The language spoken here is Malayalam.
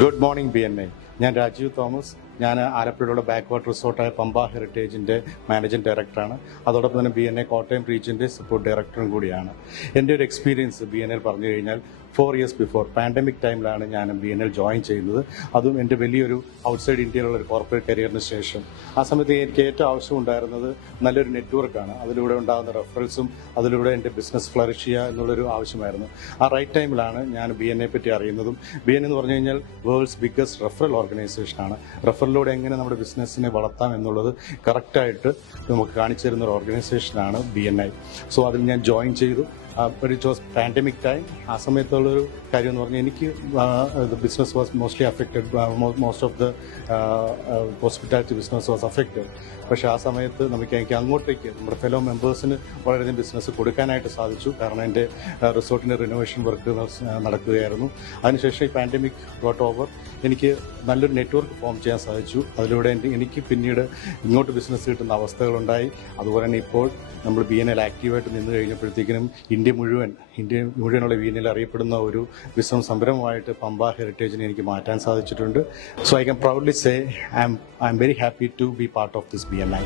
Good morning BNI. ഞാൻ രാജീവ് തോമസ്. ഞാൻ ആലപ്പുഴയിലുള്ള ബാക്ക്വാട്ടർ റിസോർട്ടായ പമ്പ ഹെറിറ്റേജിൻ്റെ മാനേജിംഗ് ഡയറക്ടറാണ്. അതോടൊപ്പം തന്നെ BNI കോട്ടയം റീജിയൻ്റെ സപ്പോർട്ട് ഡയറക്ടറും കൂടിയാണ്. എൻ്റെ ഒരു എക്സ്പീരിയൻസ് BNI പറഞ്ഞു കഴിഞ്ഞാൽ 4 years ബിഫോർ പാൻഡമിക് ടൈമിലാണ് ഞാൻ BNI ജോയിൻ ചെയ്യുന്നത്. അതും എൻ്റെ വലിയൊരു ഔട്ട്സൈഡ് ഇന്ത്യയിലുള്ള ഒരു കോർപ്പറേറ്റ് കരിയറിന് ശേഷം. ആ സമയത്ത് എനിക്ക് ഏറ്റവും ആവശ്യമുണ്ടായിരുന്നത് നല്ലൊരു നെറ്റ്വർക്കാണ്. അതിലൂടെ ഉണ്ടാകുന്ന റെഫറൻസും അതിലൂടെ എൻ്റെ ബിസിനസ് ഫ്ലറിഷ് ചെയ്യുക എന്നുള്ളൊരു ആവശ്യമായിരുന്നു. ആ റൈറ്റ് ടൈമിലാണ് ഞാൻ BNI പറ്റി അറിയുന്നതും. BNI എന്ന് പറഞ്ഞു കഴിഞ്ഞാൽ വേൾഡ്സ് ബിഗ്ഗസ്റ്റ് റെഫറൽ ഓർഗനൈസേഷനാണ്. റെഫറലിലൂടെ എങ്ങനെ നമ്മുടെ ബിസിനസ്സിനെ വളർത്താം എന്നുള്ളത് കറക്റ്റായിട്ട് നമുക്ക് കാണിച്ചു തരുന്ന ഒരു ഓർഗനൈസേഷനാണ് BNI. സോ അതിൽ ഞാൻ ജോയിൻ ചെയ്തു. It was pandemic time. ആ സമയത്തുള്ളൊരു കാര്യം എന്ന് പറഞ്ഞാൽ എനിക്ക് business was mostly affected. Most of the hospitality business was affected. പക്ഷേ ആ സമയത്ത് എനിക്ക് അങ്ങോട്ടേക്ക് നമ്മുടെ ഫെലോ മെമ്പേഴ്സിന് വളരെയധികം ബിസിനസ് കൊടുക്കാനായിട്ട് സാധിച്ചു. കാരണം എൻ്റെ റിസോർട്ടിൻ്റെ റിനോവേഷൻ വർക്ക് നടക്കുകയായിരുന്നു. അതിനുശേഷം ഈ പാൻഡമിക് ഗോട്ട് ഓവർ എനിക്ക് നല്ലൊരു നെറ്റ്വർക്ക് ഫോം ചെയ്യാൻ സാധിച്ചു. അതിലൂടെ എനിക്ക് പിന്നീട് ഇങ്ങോട്ട് ബിസിനസ് കിട്ടുന്ന അവസ്ഥകളുണ്ടായി. അതുപോലെ തന്നെ ഇപ്പോൾ നമ്മൾ BNI ആക്റ്റീവായിട്ട് നിന്ന് കഴിഞ്ഞപ്പോഴത്തേക്കിനും ഇന്ത്യ മുഴുവനുള്ള BNI അറിയപ്പെടുന്ന ഒരു ബിസിനസ് സംരംഭമായിട്ട് പമ്പ ഹെറിറ്റേജിനെ എനിക്ക് മാറ്റാൻ സാധിച്ചിട്ടുണ്ട്. So I can proudly say I am very happy to be part of this BNI.